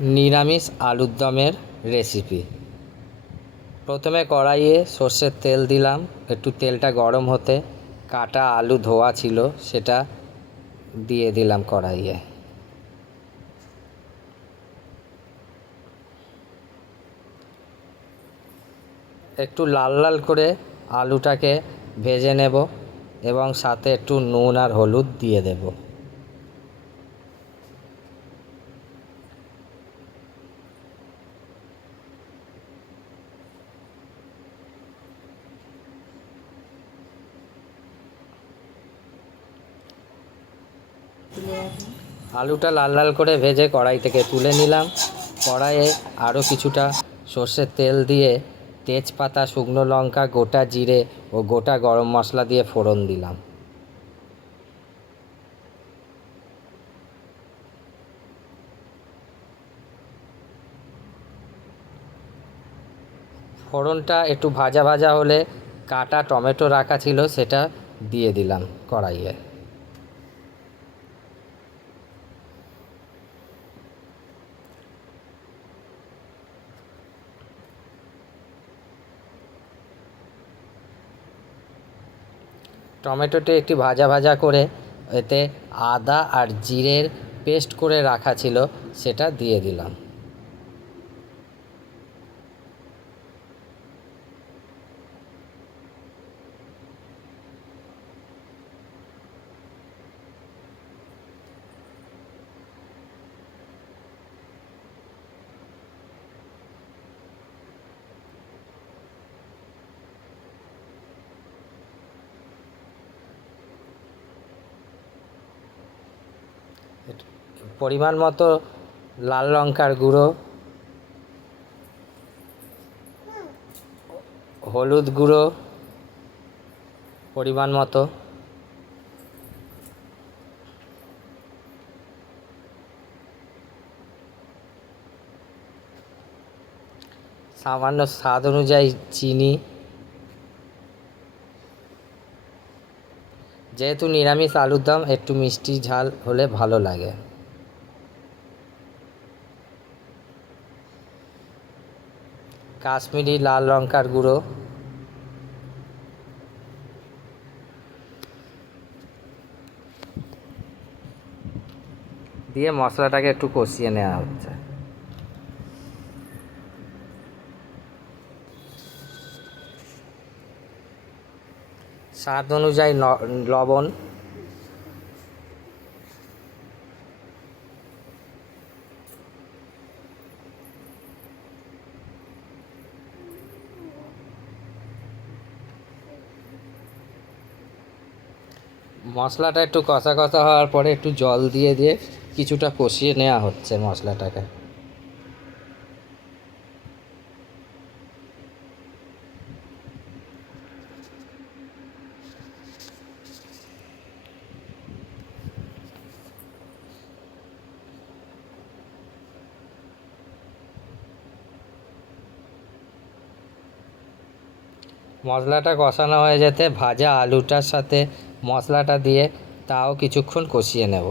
নিরামিষ আলুর দমের রেসিপি। প্রথমে কড়াইয়ে সর্ষের তেল দিলাম, একটু তেলটা গরম হতে কাটা আলু ধোয়া ছিল সেটা দিয়ে দিলাম কড়াইয়ে। একটু লাল লাল করে আলুটাকে ভেজে নেব এবং সাথে একটু নুন আর হলুদ দিয়ে দেব। আলুটা লাল লাল করে ভেজে কড়াই থেকে তুলে নিলাম। কড়াইয়ে আরও কিছুটা সর্ষের তেল দিয়ে তেজপাতা, শুকনো লঙ্কা, গোটা জিরে ও গোটা গরম মশলা দিয়ে ফোড়ন দিলাম। ফোড়নটা একটু ভাজা ভাজা হলে কাটা টমেটো রাখা ছিল সেটা দিয়ে দিলাম কড়াইয়ে। টমেটোটি একটি ভাজা ভাজা করে এতে আদা আর জিরের পেস্ট করে রাখা ছিল সেটা দিয়ে দিলাম। পরিমাণ মতো লাল লঙ্কার গুঁড়ো, হলুদ গুঁড়ো পরিমাণ মতো, সামান্য স্বাদ অনুযায়ী চিনি। যেহেতু নিরামিষ আলুর দম একটু মিষ্টি ঝাল হলে ভালো লাগে। কাশ্মীরি লাল লঙ্কার গুঁড়ো, দিয়ে মশলাটাকে একটু কষিয়ে নেওয়া হচ্ছে। স্বাদ অনুযায়ী লবণ, মশলাটা একটু কষা কষা হওয়ার পরে একটু জল দিয়ে দিয়ে কিছুটা কষিয়ে নেওয়া হচ্ছে মশলাটাকে। মশলাটা কষানো হয়ে যেতে ভাজা আলুটার সাথে মশলাটা দিয়ে তাও কিছুক্ষণ কষিয়ে নেব।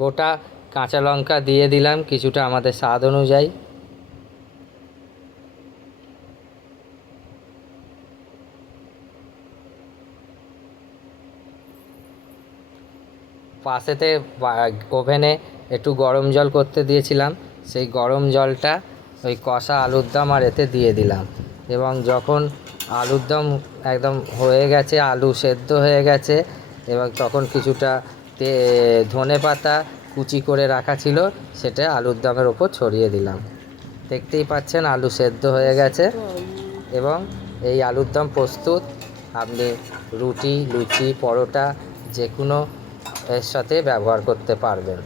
গোটা কাঁচা লঙ্কা দিয়ে দিলাম কিছুটা আমাদের স্বাদ অনুযায়ী। পাশেতে ওভেনে একটু গরম জল করতে দিয়েছিলাম, সেই গরম জলটা ওই কষা আলুর দম আর এতে দিয়ে দিলাম। এবং যখন আলুর দম একদম হয়ে গেছে, আলু সেদ্ধ হয়ে গেছে, এবং তখন কিছুটা ধনেপাতা কুচি করে রাখা ছিল সেটা আলুর দমের ওপর ছড়িয়ে দিলাম। দেখতেই পাচ্ছেন আলু সেদ্ধ হয়ে গেছে এবং এই আলুর দম প্রস্তুত। আপনি রুটি, লুচি, পরোটা যে কোনো এর সাথে ব্যবহার করতে পারবেন।